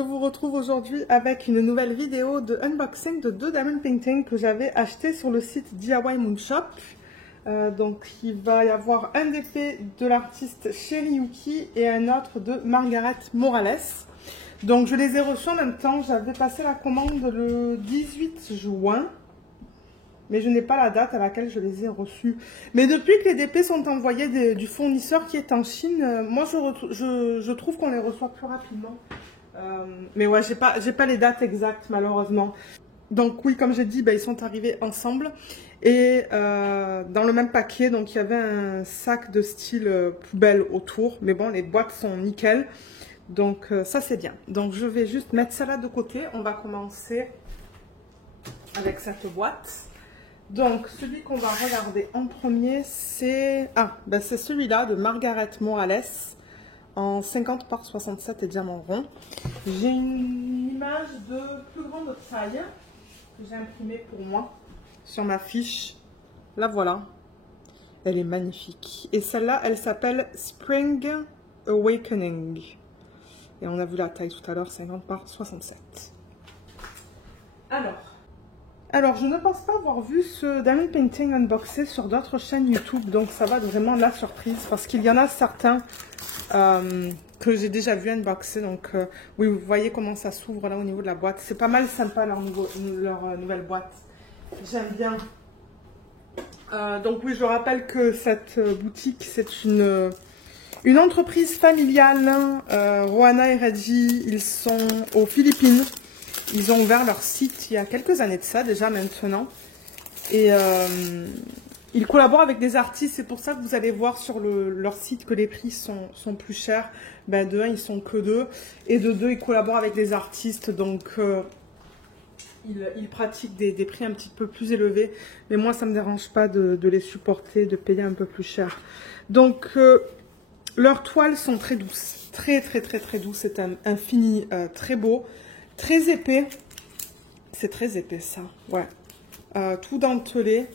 je vous retrouve aujourd'hui avec une nouvelle vidéo de unboxing de deux diamond paintings que j'avais acheté sur le site DIY Moonshop. Donc il va y avoir un DP de l'artiste Sherry Yuki et un autre de Margaret Morales. Donc je les ai reçus en même temps, j'avais passé la commande le 18 juin. Mais je n'ai pas la date à laquelle je les ai reçus. Mais depuis que les DP sont envoyés du fournisseur qui est en Chine, moi je trouve qu'on les reçoit plus rapidement. Mais ouais, j'ai pas les dates exactes malheureusement. Donc oui, comme j'ai dit, ils sont arrivés ensemble. Et dans le même paquet, donc il y avait un sac de style poubelle autour. Mais bon, les boîtes sont nickel. Donc ça c'est bien. Donc je vais juste mettre ça là de côté. On va commencer avec cette boîte. Donc, celui qu'on va regarder en premier, c'est c'est celui-là de Margaret Morales en 50 par 67 et diamant rond. J'ai une image de plus grande taille que j'ai imprimée pour moi sur ma fiche. La voilà. Elle est magnifique. Et celle-là, elle s'appelle Spring Awakening. Et on a vu la taille tout à l'heure, 50 par 67. Alors, je ne pense pas avoir vu ce diamond painting unboxé sur d'autres chaînes YouTube, donc ça va être vraiment la surprise, parce qu'il y en a certains que j'ai déjà vu unboxer, donc oui, vous voyez comment ça s'ouvre là au niveau de la boîte. C'est pas mal sympa leur nouvelle boîte, j'aime bien. Donc oui, je rappelle que cette boutique, c'est une entreprise familiale, Roana et Reggie, ils sont aux Philippines. Ils ont ouvert leur site il y a quelques années de ça, déjà maintenant. Et ils collaborent avec des artistes. C'est pour ça que vous allez voir sur leur site que les prix sont plus chers. De un, ils sont que deux. Et de deux, ils collaborent avec des artistes. Donc, ils pratiquent des prix un petit peu plus élevés. Mais moi, ça ne me dérange pas de les supporter, de payer un peu plus cher. Donc, leurs toiles sont très douces. Très, très, très, très douces. C'est un fini très beau. Très épais, c'est très épais ça, ouais. Tout dentelé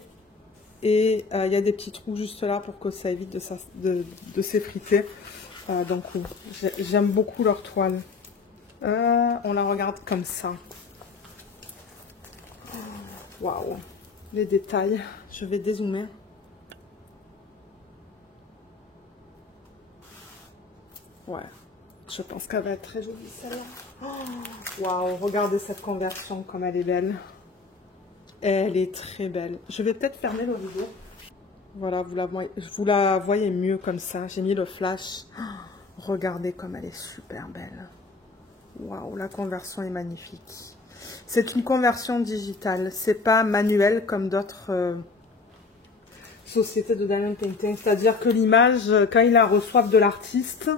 et il y a des petits trous juste là pour que ça évite de s'effriter. Donc oui, j'aime beaucoup leur toile. On la regarde comme ça. Waouh, les détails, je vais dézoomer. Ouais, je pense qu'elle va être très jolie celle-là. Waouh, regardez cette conversion comme elle est belle. Elle est très belle. Je vais peut-être fermer le rideau. Voilà, vous la voyez mieux comme ça. J'ai mis le flash. Regardez comme elle est super belle. Waouh, la conversion est magnifique. C'est une conversion digitale. C'est pas manuel comme d'autres sociétés de diamond painting. C'est-à-dire que l'image, quand ils la reçoivent de l'artiste,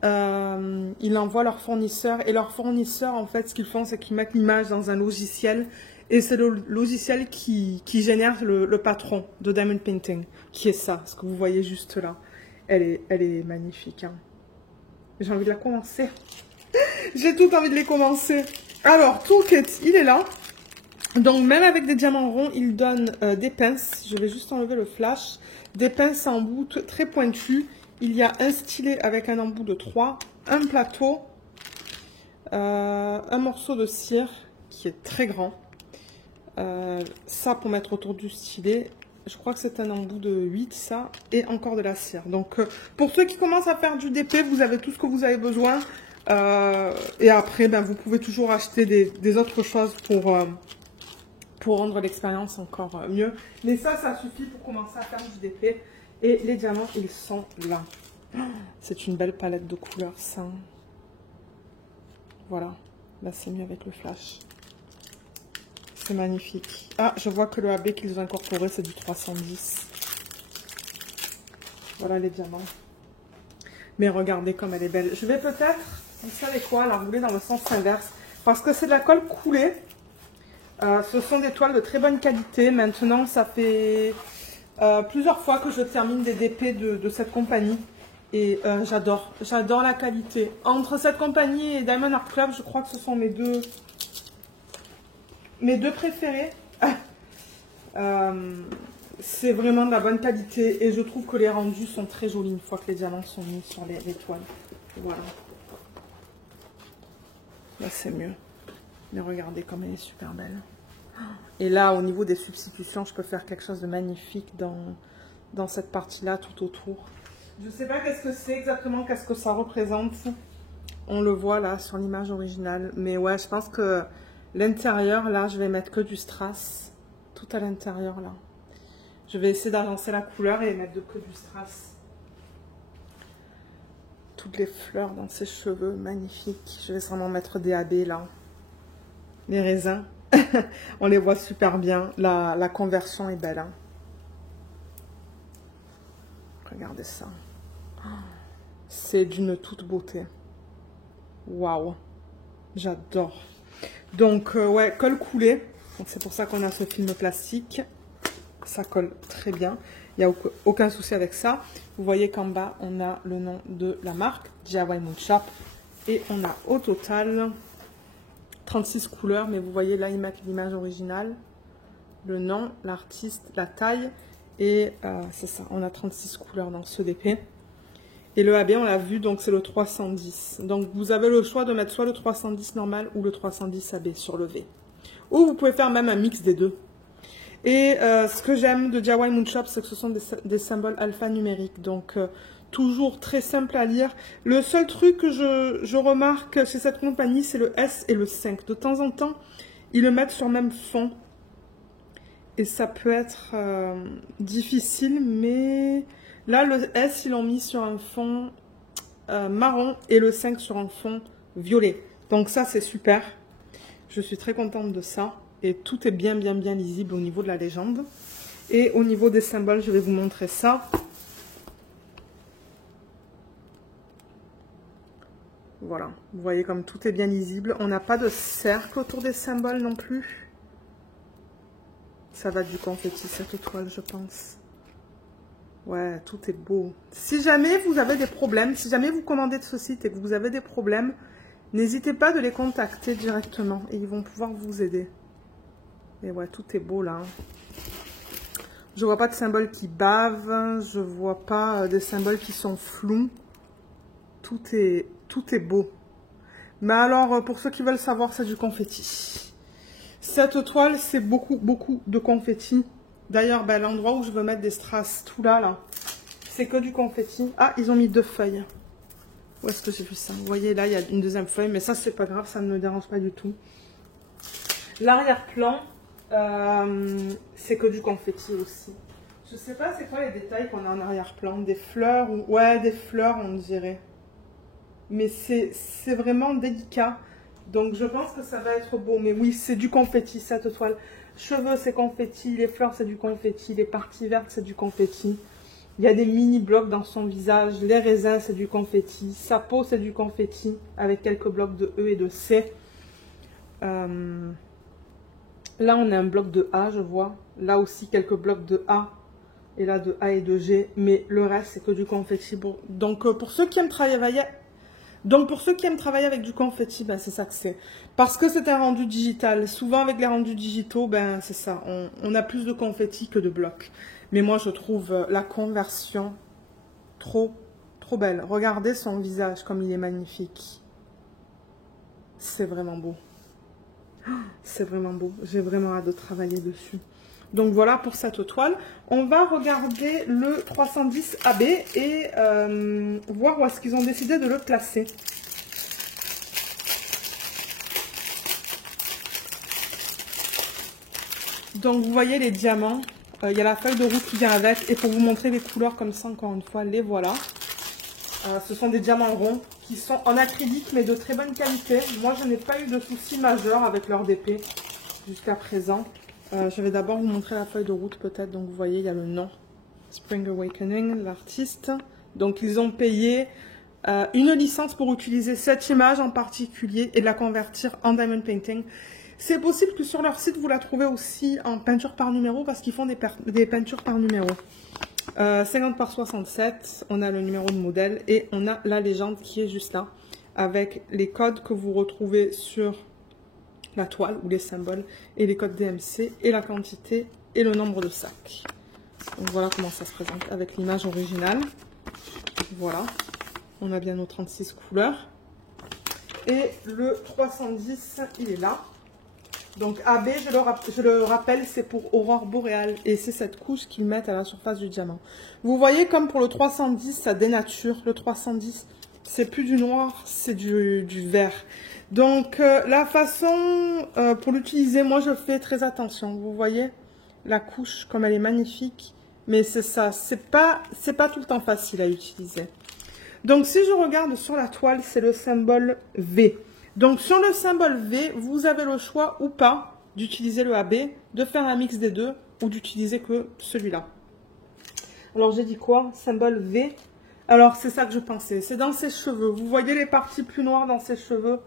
ils l'envoient à leur fournisseur et leur fournisseur en fait ce qu'ils font c'est qu'ils mettent l'image dans un logiciel et c'est le logiciel qui génère le patron de diamond painting qui est ça, ce que vous voyez juste là. Elle est magnifique hein. J'ai envie de la commencer. J'ai tout envie de les commencer. Alors toolkit il est là, donc même avec des diamants ronds il donne des pinces. Je vais juste enlever le flash, des pinces en bout très pointues. Il y a un stylet avec un embout de 3, un plateau, un morceau de cire qui est très grand, ça pour mettre autour du stylet, je crois que c'est un embout de 8 ça, et encore de la cire. Donc pour ceux qui commencent à faire du DP, vous avez tout ce que vous avez besoin, et après vous pouvez toujours acheter des autres choses pour rendre l'expérience encore mieux. Mais ça suffit pour commencer à faire du DP. Et les diamants, ils sont là. C'est une belle palette de couleurs, ça. Voilà. Là, c'est mieux avec le flash. C'est magnifique. Ah, je vois que le AB qu'ils ont incorporé, c'est du 310. Voilà les diamants. Mais regardez comme elle est belle. Je vais peut-être, vous savez quoi, la rouler dans le sens inverse. Parce que c'est de la colle coulée. Ce sont des toiles de très bonne qualité. Maintenant, ça fait... plusieurs fois que je termine des DP de cette compagnie et j'adore la qualité. Entre cette compagnie et Diamond Art Club, je crois que ce sont mes deux préférés. C'est vraiment de la bonne qualité et je trouve que les rendus sont très jolis une fois que les diamants sont mis sur les toiles. Voilà. Là, c'est mieux. Mais regardez comme elle est super belle. Et là, au niveau des substitutions, je peux faire quelque chose de magnifique dans cette partie-là, tout autour. Je ne sais pas qu'est-ce que c'est exactement, qu'est-ce que ça représente. On le voit là sur l'image originale. Mais ouais, je pense que l'intérieur, là, je vais mettre que du strass. Tout à l'intérieur, là. Je vais essayer d'agencer la couleur et mettre que du strass. Toutes les fleurs dans ses cheveux, magnifiques. Je vais sûrement mettre des AB là. Les raisins. On les voit super bien. La conversion est belle. Hein. Regardez ça. C'est d'une toute beauté. Waouh. J'adore. Donc, ouais, colle coulée. C'est pour ça qu'on a ce film plastique. Ça colle très bien. Il n'y a aucun souci avec ça. Vous voyez qu'en bas, on a le nom de la marque, DIY Moon Shop. Et on a au total 36 couleurs. Mais vous voyez là, ils mettent l'image originale, le nom, l'artiste, la taille. Et c'est ça, on a 36 couleurs dans ce DP. Et le AB, on l'a vu, donc c'est le 310. Donc vous avez le choix de mettre soit le 310 normal ou le 310 AB sur le V. Ou vous pouvez faire même un mix des deux. Et ce que j'aime de DIY Moon Shop, c'est que ce sont des symboles alphanumériques. Donc toujours très simple à lire. Le seul truc que je remarque chez cette compagnie, c'est le S et le 5. De temps en temps, ils le mettent sur le même fond. Et ça peut être difficile, mais là, le S, ils l'ont mis sur un fond marron et le 5 sur un fond violet. Donc ça, c'est super. Je suis très contente de ça. Et tout est bien lisible au niveau de la légende. Et au niveau des symboles, je vais vous montrer ça. Voilà, vous voyez comme tout est bien lisible. On n'a pas de cercle autour des symboles non plus. Ça va être du confetti, cette toile, je pense. Ouais, tout est beau. Si jamais vous avez des problèmes, si jamais vous commandez de ce site et que vous avez des problèmes, n'hésitez pas de les contacter directement et ils vont pouvoir vous aider. Et ouais, tout est beau là. Je vois pas de symboles qui bavent, je vois pas des symboles qui sont flous. Tout est beau. Mais alors, pour ceux qui veulent savoir, c'est du confetti. Cette toile, c'est beaucoup de confetti. D'ailleurs, ben, l'endroit où je veux mettre des strass, tout là, c'est que du confetti. Ah, ils ont mis 2 feuilles. Où est-ce que j'ai vu ça? Vous voyez, là, il y a une deuxième feuille, mais ça, c'est pas grave, ça ne me dérange pas du tout. L'arrière-plan, c'est que du confetti aussi. Je sais pas c'est quoi les détails qu'on a en arrière-plan. Des fleurs ou... Ouais, des fleurs, on dirait. Mais c'est vraiment délicat. Donc, je pense que ça va être beau. Mais oui, c'est du confetti, cette toile. Cheveux, c'est confetti. Les fleurs, c'est du confetti. Les parties vertes, c'est du confetti. Il y a des mini-blocs dans son visage. Les raisins, c'est du confetti. Sa peau, c'est du confetti. Avec quelques blocs de E et de C. Là, on a un bloc de A, je vois. Là aussi, quelques blocs de A. Et là, de A et de G. Mais le reste, c'est que du confetti. Donc, pour ceux qui aiment travailler... avec du confetti, ben, c'est ça que c'est. Parce que c'est un rendu digital. Souvent, avec les rendus digitaux, ben, c'est ça. On a plus de confetti que de blocs. Mais moi, je trouve la conversion trop belle. Regardez son visage, comme il est magnifique. C'est vraiment beau. C'est vraiment beau. J'ai vraiment hâte de travailler dessus. Donc voilà pour cette toile. On va regarder le 310 AB et voir où est-ce qu'ils ont décidé de le placer. Donc vous voyez les diamants. Il y a la feuille de route qui vient avec. Et pour vous montrer les couleurs comme ça, encore une fois, les voilà. Ce sont des diamants ronds qui sont en acrylique mais de très bonne qualité. Moi je n'ai pas eu de soucis majeurs avec leur DP jusqu'à présent. Je vais d'abord vous montrer la feuille de route peut-être. Donc vous voyez, il y a le nom. Spring Awakening, l'artiste. Donc ils ont payé une licence pour utiliser cette image en particulier et de la convertir en diamond painting. C'est possible que sur leur site, vous la trouvez aussi en peinture par numéro parce qu'ils font des peintures par numéro. 50 par 67, on a le numéro de modèle et on a la légende qui est juste là avec les codes que vous retrouvez sur la toile ou les symboles et les codes DMC et la quantité et le nombre de sacs. Donc voilà comment ça se présente avec l'image originale. Voilà, on a bien nos 36 couleurs. Et le 310, il est là. Donc AB, je le rappelle, c'est pour Aurore Boréale. Et c'est cette couche qu'ils mettent à la surface du diamant. Vous voyez, comme pour le 310, ça dénature. Le 310, c'est plus du noir, c'est du vert. Donc la façon pour l'utiliser, moi je fais très attention. Vous voyez la couche, comme elle est magnifique. Mais c'est ça, c'est pas tout le temps facile à utiliser. Donc si je regarde sur la toile, c'est le symbole V. Donc sur le symbole V, vous avez le choix ou pas d'utiliser le AB, de faire un mix des deux ou d'utiliser que celui-là. Alors j'ai dit quoi? Symbole V. Alors c'est ça que je pensais, c'est dans ses cheveux. Vous voyez les parties plus noires dans ses cheveux?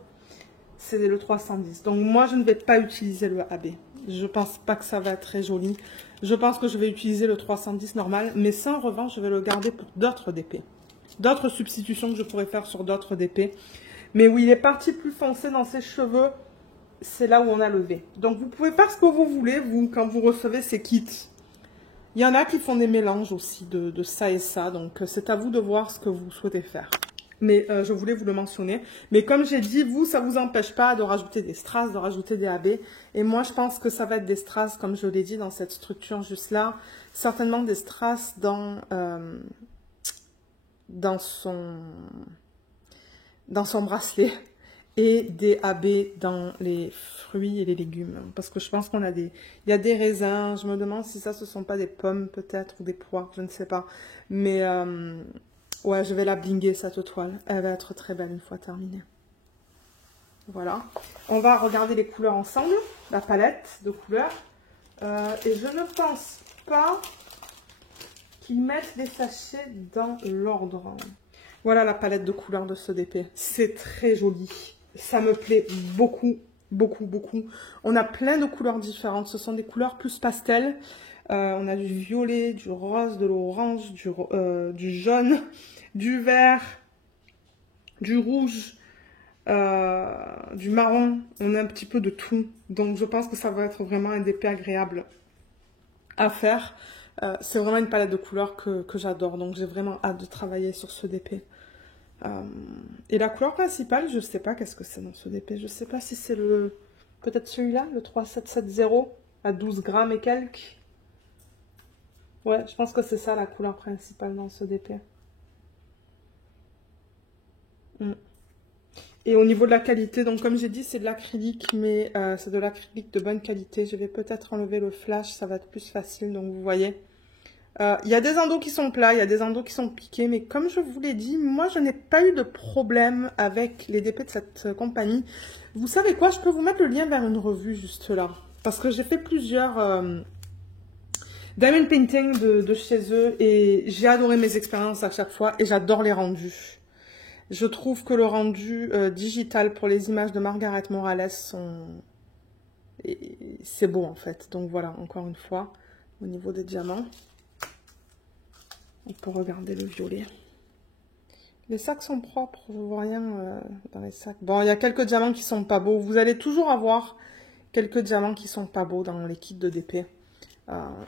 C'est le 310. Donc moi je ne vais pas utiliser le AB. Je pense pas que ça va être très joli. Je pense que je vais utiliser le 310 normal, mais ça en revanche je vais le garder pour d'autres DP. D'autres substitutions que je pourrais faire sur d'autres DP. Mais oui, les parties plus foncées dans ses cheveux, c'est là où on a le V. Donc vous pouvez faire ce que vous voulez, vous, quand vous recevez ces kits. Il y en a qui font des mélanges aussi de ça et ça. Donc c'est à vous de voir ce que vous souhaitez faire. Mais je voulais vous le mentionner. Mais comme j'ai dit, vous, ça ne vous empêche pas de rajouter des strass, de rajouter des AB. Et moi, je pense que ça va être des strass, comme je l'ai dit, dans cette structure juste là. Certainement des strass dans son bracelet. Et des AB dans les fruits et les légumes. Parce que je pense qu'on a il y a des raisins. Je me demande si ça, ce ne sont pas des pommes peut-être ou des pois. Je ne sais pas. Mais ouais, je vais la blinguer cette toile. Elle va être très belle une fois terminée. Voilà. On va regarder les couleurs ensemble. La palette de couleurs. Et je ne pense pas qu'ils mettent les sachets dans l'ordre. Voilà la palette de couleurs de ce DP. C'est très joli. Ça me plaît beaucoup, beaucoup, beaucoup. On a plein de couleurs différentes. Ce sont des couleurs plus pastel. On a du violet, du rose, de l'orange, du jaune, du vert, du rouge, du marron. On a un petit peu de tout. Donc je pense que ça va être vraiment un DP agréable à faire. C'est vraiment une palette de couleurs que j'adore. Donc j'ai vraiment hâte de travailler sur ce DP. Et la couleur principale, je ne sais pas qu'est-ce que c'est dans ce DP. Je ne sais pas si c'est peut-être celui-là, le 3770 à 12 grammes et quelques. Ouais, je pense que c'est ça la couleur principale dans ce DP. Et au niveau de la qualité, donc comme j'ai dit, c'est de l'acrylique, mais c'est de l'acrylique de bonne qualité. Je vais peut-être enlever le flash, ça va être plus facile, donc vous voyez. Il y a des endos qui sont plats, il y a des endos qui sont piqués, mais comme je vous l'ai dit, moi je n'ai pas eu de problème avec les DP de cette compagnie. Vous savez quoi, je peux vous mettre le lien vers une revue juste là, parce que j'ai fait plusieurs diamond painting de chez eux et j'ai adoré mes expériences à chaque fois et j'adore les rendus. Je trouve que le rendu digital pour les images de Margaret Morales c'est beau en fait. Donc voilà, encore une fois, au niveau des diamants. On peut regarder le violet. Les sacs sont propres, je ne vois rien dans les sacs. Bon, il y a quelques diamants qui sont pas beaux. Vous allez toujours avoir quelques diamants qui sont pas beaux dans les kits de DP.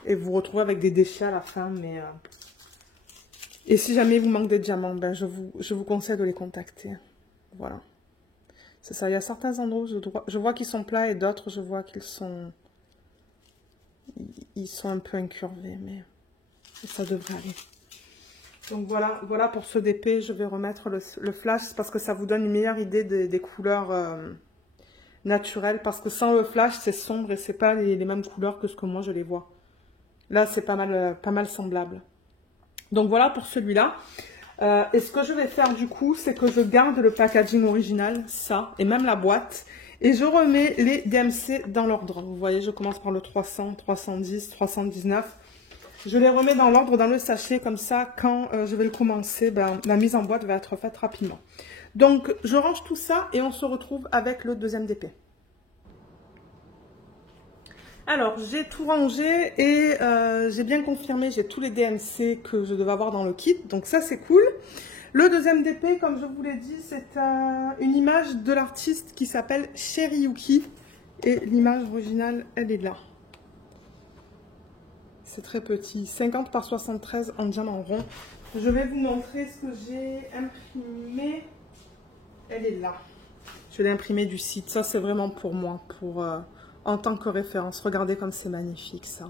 Et vous vous retrouvez avec des déchets à la fin. Mais et si jamais il vous manque des diamants, ben je vous conseille de les contacter. Voilà. C'est ça, il y a certains endroits où je vois qu'ils sont plats et d'autres je vois qu'ils sont... Ils sont un peu incurvés, mais ça devrait aller. Donc voilà pour ce DP, je vais remettre le flash parce que ça vous donne une meilleure idée des couleurs naturelles. Parce que sans le flash, c'est sombre et c'est pas les mêmes couleurs que ce que moi je les vois. Là, c'est pas mal semblable. Donc voilà pour celui-là. Et ce que je vais faire du coup, c'est que je garde le packaging original, ça, et même la boîte. Et je remets les DMC dans l'ordre. Vous voyez, je commence par le 300, 310, 319. Je les remets dans l'ordre dans le sachet, comme ça, quand je vais le commencer, ben, la mise en boîte va être faite rapidement. Donc, je range tout ça et on se retrouve avec le deuxième DP. Alors, j'ai tout rangé et j'ai bien confirmé, j'ai tous les DMC que je devais avoir dans le kit, donc ça c'est cool. Le deuxième DP, comme je vous l'ai dit, c'est une image de l'artiste qui s'appelle Sheriyuki et l'image originale, elle est là. C'est très petit, 50 par 73 en diamant rond. Je vais vous montrer ce que j'ai imprimé. Elle est là. Je l'ai imprimé du site. Ça, c'est vraiment pour moi, en tant que référence. Regardez comme c'est magnifique, ça.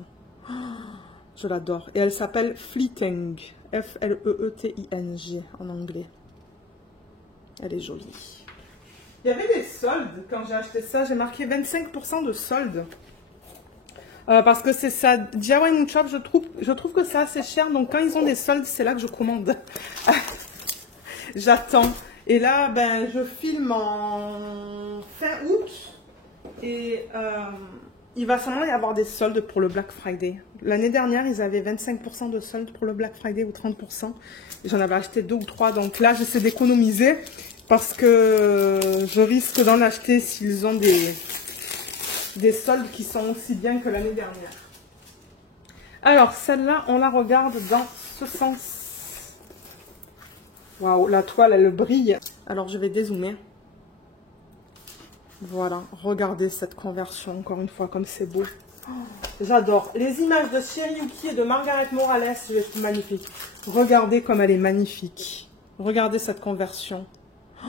Oh, je l'adore. Et elle s'appelle Fleeting. F-L-E-E-T-I-N-G en anglais. Elle est jolie. Il y avait des soldes quand j'ai acheté ça. J'ai marqué 25% de soldes. Parce que c'est ça. DIY Moon Shop, je trouve que c'est assez cher. Donc quand ils ont des soldes, c'est là que je commande. J'attends. Et là, ben, je filme en fin août. Et il va sûrement y avoir des soldes pour le Black Friday. L'année dernière, ils avaient 25% de soldes pour le Black Friday ou 30%. J'en avais acheté 2 ou 3. Donc là, j'essaie d'économiser parce que je risque d'en acheter s'ils ont des soldes qui sont aussi bien que l'année dernière. Alors, celle-là, on la regarde dans ce sens. Waouh, la toile, elle brille. Alors, je vais dézoomer. Voilà, regardez cette conversion, encore une fois, comme c'est beau. Oh, j'adore. Les images de Sherry Yuki et de Margaret Morales, c'est magnifique. Regardez comme elle est magnifique. Regardez cette conversion. Oh,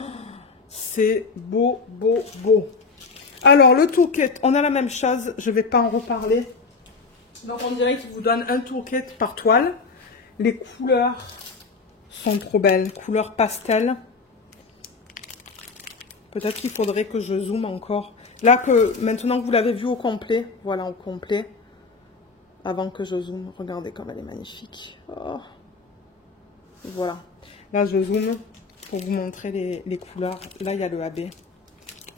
c'est beau, beau, beau. Alors, le toolkit, on a la même chose. Je ne vais pas en reparler. Donc, on dirait qu'il vous donne un toolkit par toile. Les couleurs sont trop belles. Couleurs pastel. Peut-être qu'il faudrait que je zoome encore. Là, maintenant que vous l'avez vu au complet, voilà, au complet. Avant que je zoome, regardez comme elle est magnifique. Oh. Voilà. Là, je zoome pour vous montrer les couleurs. Là, il y a le AB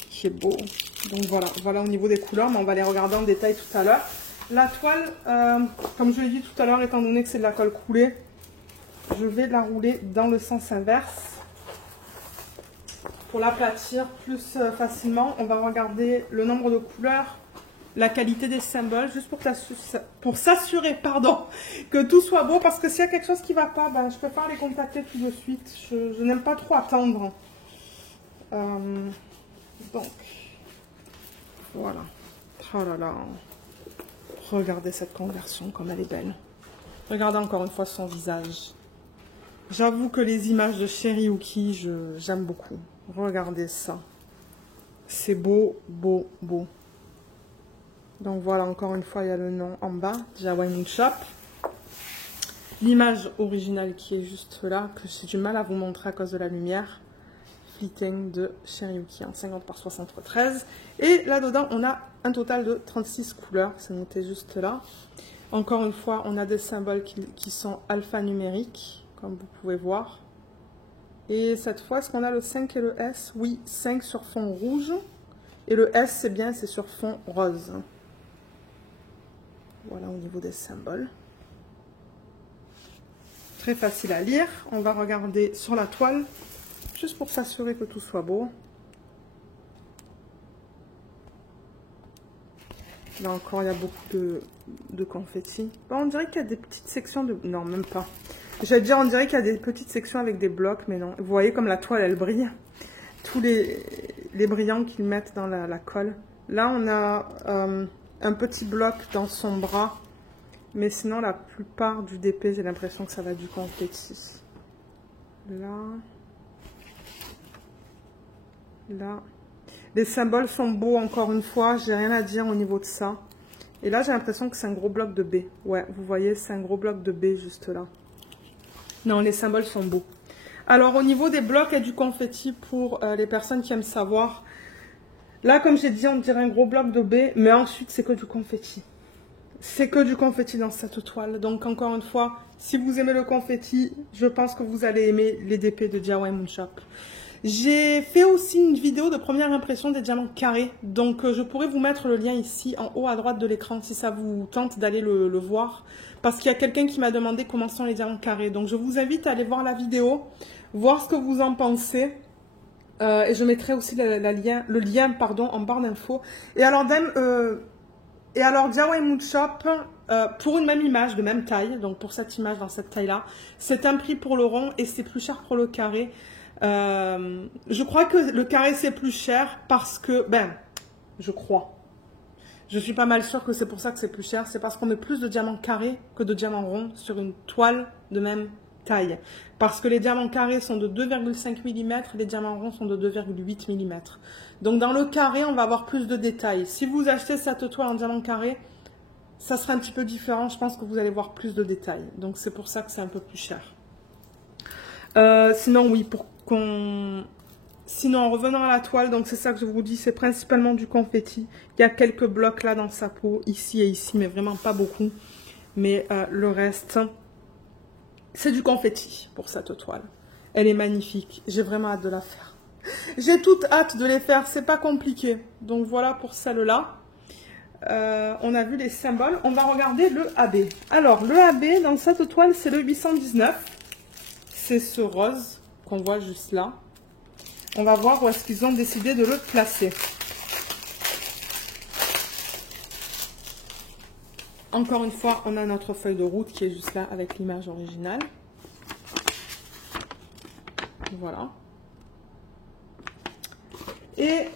qui est beau. Donc voilà, voilà au niveau des couleurs, mais on va les regarder en détail tout à l'heure. La toile, comme je l'ai dit tout à l'heure, étant donné que c'est de la colle coulée, je vais la rouler dans le sens inverse. Pour l'aplatir plus facilement, on va regarder le nombre de couleurs, la qualité des symboles, juste pour s'assurer que tout soit beau. Parce que s'il y a quelque chose qui ne va pas, ben, je préfère les contacter tout de suite. Je n'aime pas trop attendre. Donc, voilà. Oh là là. Regardez cette conversion, comme elle est belle. Regardez encore une fois son visage. J'avoue que les images de Sherry Yuki, j'aime beaucoup. Regardez ça. C'est beau, beau, beau. Donc voilà, encore une fois, il y a le nom en bas, DIY Moon Shop. L'image originale qui est juste là, que j'ai du mal à vous montrer à cause de la lumière. Fleeting de Sherry Yuki en 50 par 73. Et là-dedans, on a un total de 36 couleurs. C'est noté juste là. Encore une fois, on a des symboles qui sont alphanumériques, comme vous pouvez voir. Et cette fois, est-ce qu'on a le 5 et le S? Oui, 5 sur fond rouge. Et le S, c'est bien, c'est sur fond rose. Voilà au niveau des symboles. Très facile à lire. On va regarder sur la toile, juste pour s'assurer que tout soit beau. Là encore, il y a beaucoup de confettis. Bon, on dirait qu'il y a des petites sections de... Non, même pas. J'allais dire, on dirait qu'il y a des petites sections avec des blocs, mais non. Vous voyez comme la toile, elle brille. Tous les brillants qu'ils mettent dans la colle. Là, on a un petit bloc dans son bras. Mais sinon, la plupart du DP, j'ai l'impression que ça va être du confetti. Là. Là. Les symboles sont beaux, encore une fois. J'ai rien à dire au niveau de ça. Et là, j'ai l'impression que c'est un gros bloc de B. Ouais, vous voyez, c'est un gros bloc de B juste là. Non, les symboles sont beaux. Alors, au niveau des blocs et du confetti, pour les personnes qui aiment savoir, là, comme j'ai dit, on dirait un gros bloc de B, mais ensuite, c'est que du confetti. C'est que du confetti dans cette toile. Donc, encore une fois, si vous aimez le confetti, je pense que vous allez aimer les DP de DIY Moon Shop. J'ai fait aussi une vidéo de première impression des diamants carrés. Donc, je pourrais vous mettre le lien ici, en haut à droite de l'écran, si ça vous tente d'aller le voir. Parce qu'il y a quelqu'un qui m'a demandé comment sont les diamants carrés. Donc, je vous invite à aller voir la vidéo, voir ce que vous en pensez. Et je mettrai aussi le lien en barre d'infos. Et alors, DIY Moon Shop, pour une même image de même taille, donc pour cette image dans cette taille-là, c'est un prix pour le rond et c'est plus cher pour le carré. Je crois que le carré c'est plus cher parce que, je crois. Je suis pas mal sûre que c'est pour ça que c'est plus cher. C'est parce qu'on met plus de diamants carrés que de diamants ronds sur une toile de même taille. Parce que les diamants carrés sont de 2,5 mm, les diamants ronds sont de 2,8 mm. Donc dans le carré, on va avoir plus de détails. Si vous achetez cette toile en diamant carré, ça sera un petit peu différent. Je pense que vous allez voir plus de détails. Donc c'est pour ça que c'est un peu plus cher. Sinon, oui, Sinon, en revenant à la toile, donc c'est ça que je vous dis, c'est principalement du confetti. Il y a quelques blocs là dans sa peau, ici et ici, mais vraiment pas beaucoup. Mais le reste, c'est du confetti pour cette toile. Elle est magnifique, j'ai vraiment hâte de la faire. J'ai toute hâte de les faire, c'est pas compliqué. Donc voilà pour celle-là. On a vu les symboles, on va regarder le AB. Alors, le AB dans cette toile, c'est le 819. C'est ce rose qu'on voit juste là. On va voir où est-ce qu'ils ont décidé de le placer. Encore une fois, on a notre feuille de route qui est juste là avec l'image originale. Voilà. Et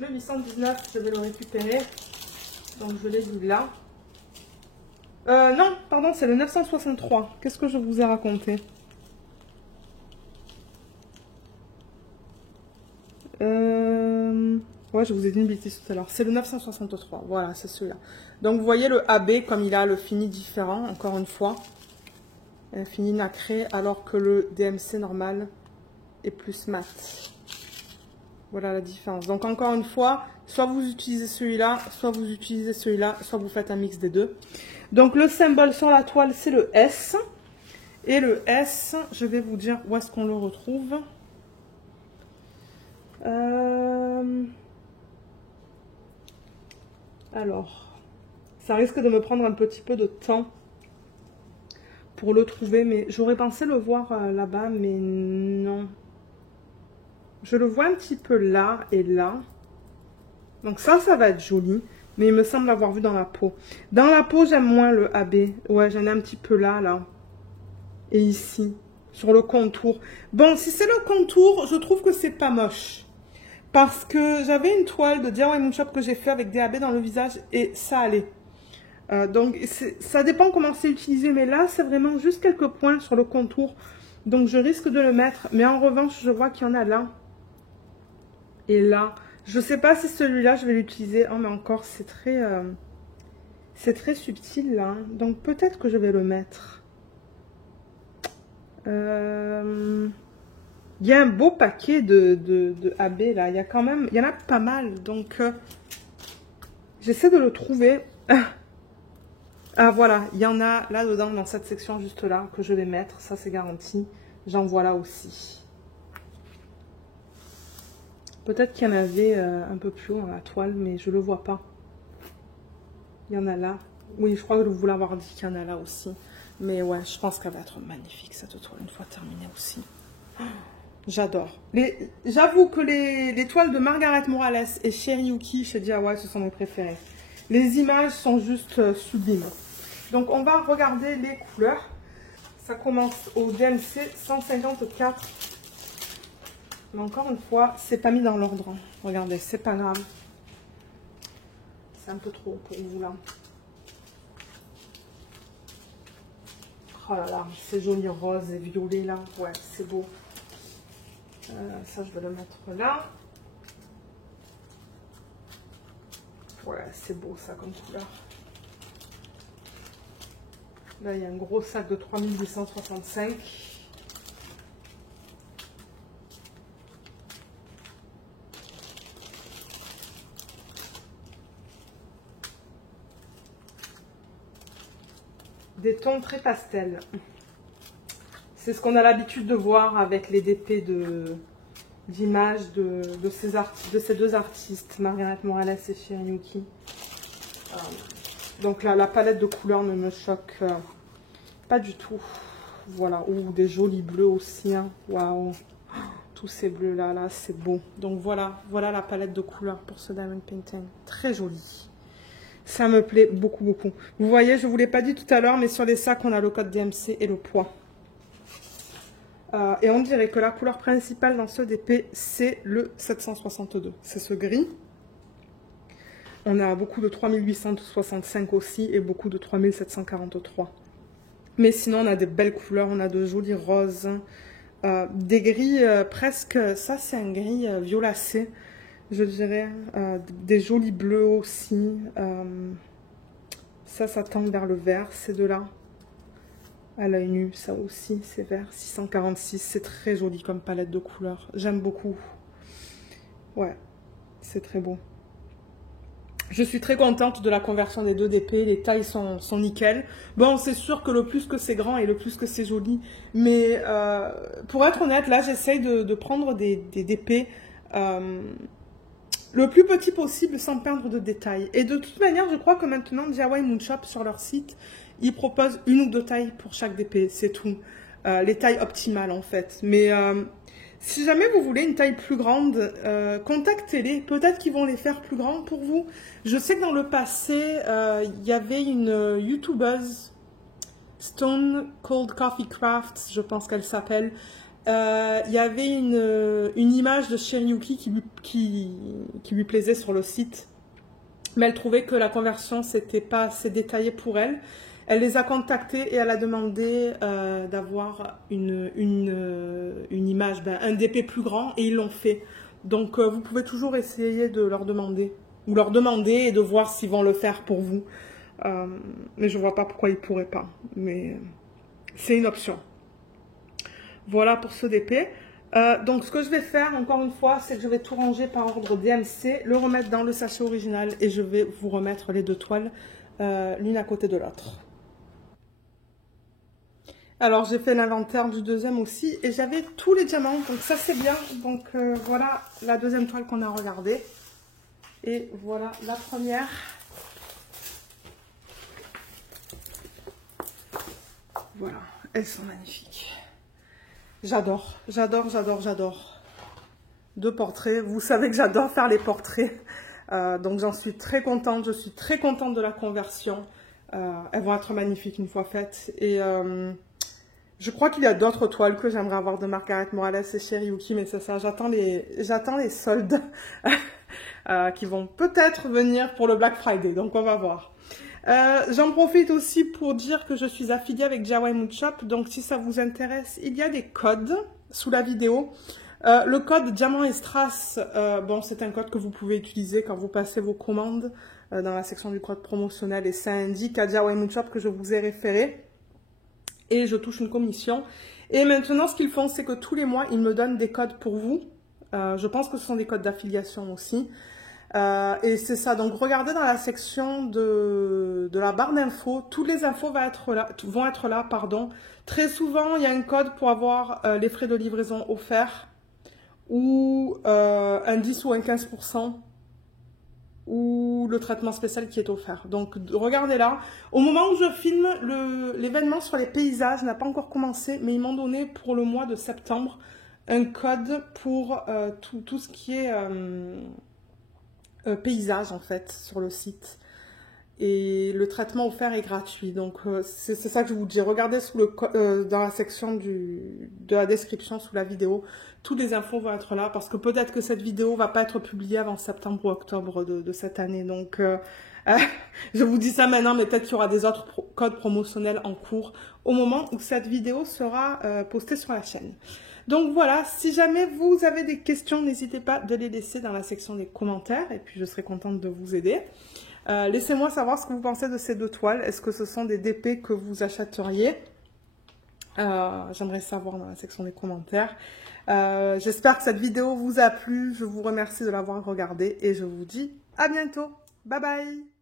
le 819, je vais le récupérer. Donc je l'ai vu là. Non, pardon, c'est le 963. Qu'est-ce que je vous ai raconté? Ouais, je vous ai dit une bêtise tout à l'heure. C'est le 963. Voilà, c'est celui-là. Donc, vous voyez le AB, comme il a le fini différent, encore une fois. Un fini nacré, alors que le DMC normal est plus mat. Voilà la différence. Donc, encore une fois, soit vous utilisez celui-là, soit vous utilisez celui-là, soit vous faites un mix des deux. Donc, le symbole sur la toile, c'est le S. Et le S, je vais vous dire où est-ce qu'on le retrouve. Alors, ça risque de me prendre un petit peu de temps pour le trouver, mais j'aurais pensé le voir là-bas, mais non. Je le vois un petit peu là et là. Donc ça va être joli, mais il me semble l'avoir vu dans la peau. Dans la peau, j'aime moins le AB. Ouais, j'en ai un petit peu là, là. Et ici, sur le contour. Bon, si c'est le contour, je trouve que c'est pas moche. Parce que j'avais une toile de DIY Moonshop que j'ai fait avec des AB dans le visage et ça allait. Donc ça dépend comment c'est utilisé, mais là c'est vraiment juste quelques points sur le contour. Donc je risque de le mettre, mais en revanche je vois qu'il y en a là et là. Je sais pas si celui-là je vais l'utiliser. Oh mais encore c'est très subtil là. Donc peut-être que je vais le mettre. Il y a un beau paquet de AB là. Il y a quand même, il y en a pas mal. Donc, j'essaie de le trouver. Ah voilà, il y en a là-dedans, dans cette section juste là, que je vais mettre. Ça, c'est garanti. J'en vois là aussi. Peut-être qu'il y en avait un peu plus haut dans la toile, mais je le vois pas. Il y en a là. Oui, je crois que je vous l'avoir dit qu'il y en a là aussi. Mais ouais, je pense qu'elle va être magnifique, cette toile, une fois terminée aussi. J'adore. J'avoue que les toiles de Margaret Morales et Sherry Yuki chez DIY, ce sont mes préférées. Les images sont juste sublimes. Donc, on va regarder les couleurs. Ça commence au DMC 154. Mais encore une fois, c'est pas mis dans l'ordre. Regardez, c'est pas grave. C'est un peu trop pour vous là. Oh là là, c'est joli rose et violet là. Ouais, c'est beau. Ça, je vais le mettre là. Ouais, c'est beau ça comme couleur. Là, il y a un gros sac de 3865. Des tons très pastels. C'est ce qu'on a l'habitude de voir avec les DP d'images de ces deux artistes, Margaret Morales et Sherry Yuki. Donc là, la palette de couleurs ne me choque pas du tout. Voilà, ou des jolis bleus aussi. Hein. Waouh, tous ces bleus là, c'est beau. Donc voilà la palette de couleurs pour ce Diamond Painting. Très joli. Ça me plaît beaucoup, beaucoup. Vous voyez, je ne vous l'ai pas dit tout à l'heure, mais sur les sacs, on a le code DMC et le poids. Et on dirait que la couleur principale dans ce DP, c'est le 762. C'est ce gris. On a beaucoup de 3865 aussi et beaucoup de 3743. Mais sinon, on a des belles couleurs, on a de jolis roses, des gris presque, ça c'est un gris violacé, je dirais, des jolis bleus aussi. Ça tend vers le vert, ces deux-là. À l'œil nu, ça aussi, c'est vert. 646, c'est très joli comme palette de couleurs. J'aime beaucoup. Ouais, c'est très beau. Je suis très contente de la conversion des 2 DP. Les tailles sont nickel. Bon, c'est sûr que le plus que c'est grand et le plus que c'est joli. Mais pour être honnête, là, j'essaye de prendre des DP le plus petit possible sans perdre de détails. Et de toute manière, je crois que maintenant, DIY Moonshop, sur leur site, ils proposent 1 ou 2 tailles pour chaque DP, c'est tout. Les tailles optimales, en fait. Mais si jamais vous voulez une taille plus grande, contactez-les. Peut-être qu'ils vont les faire plus grands pour vous. Je sais que dans le passé, il y avait une YouTubeuse, Stone Cold Coffee Crafts, je pense qu'elle s'appelle. Il y avait une image de Sheriyuki qui lui plaisait sur le site. Mais elle trouvait que la conversion, c'était pas assez détaillé pour elle. Elle les a contactés et elle a demandé d'avoir une image, un DP plus grand, et ils l'ont fait. Donc vous pouvez toujours essayer de leur demander, ou leur demander et de voir s'ils vont le faire pour vous. Mais je vois pas pourquoi ils pourraient pas. Mais c'est une option. Voilà pour ce DP. Donc ce que je vais faire, encore une fois, c'est que je vais tout ranger par ordre DMC, le remettre dans le sachet original et je vais vous remettre les 2 toiles l'une à côté de l'autre. Alors j'ai fait l'inventaire du deuxième aussi et j'avais tous les diamants, donc ça c'est bien. Donc voilà la deuxième toile qu'on a regardée. Et voilà la première. Voilà, elles sont magnifiques. J'adore, j'adore, j'adore, j'adore. 2 portraits, vous savez que j'adore faire les portraits. Donc j'en suis très contente, je suis très contente de la conversion. Elles vont être magnifiques une fois faites. Et je crois qu'il y a d'autres toiles que j'aimerais avoir de Margaret Morales et Sheriyuki, mais c'est ça, j'attends les soldes qui vont peut-être venir pour le Black Friday, donc on va voir. J'en profite aussi pour dire que je suis affiliée avec DIY Moonshop, donc si ça vous intéresse, il y a des codes sous la vidéo. Le code Diamant et Strass, bon, c'est un code que vous pouvez utiliser quand vous passez vos commandes dans la section du code promotionnel et ça indique à DIY Moonshop que je vous ai référé et je touche une commission. Et maintenant, ce qu'ils font, c'est que tous les mois, ils me donnent des codes pour vous. Je pense que ce sont des codes d'affiliation aussi. Et c'est ça, donc regardez dans la section de la barre d'infos, toutes les infos vont être là. Très souvent, il y a un code pour avoir les frais de livraison offerts, ou un 10 ou un 15%, ou le traitement spécial qui est offert. Donc regardez là, au moment où je filme, l'événement sur les paysages n'a pas encore commencé, mais ils m'ont donné pour le mois de septembre un code pour tout ce qui est paysage en fait sur le site. Et le traitement offert est gratuit. Donc c'est ça que je vous dis. Regardez dans la section de la description sous la vidéo. Toutes les infos vont être là parce que peut-être que cette vidéo ne va pas être publiée avant septembre ou octobre de cette année. Donc je vous dis ça maintenant, mais peut-être qu'il y aura des autres codes promotionnels en cours au moment où cette vidéo sera postée sur la chaîne. Donc voilà, si jamais vous avez des questions, n'hésitez pas de les laisser dans la section des commentaires et puis je serai contente de vous aider. Laissez-moi savoir ce que vous pensez de ces 2 toiles. Est-ce que ce sont des DP que vous achèteriez? J'aimerais savoir dans la section des commentaires. J'espère que cette vidéo vous a plu. Je vous remercie de l'avoir regardée et je vous dis à bientôt. Bye bye!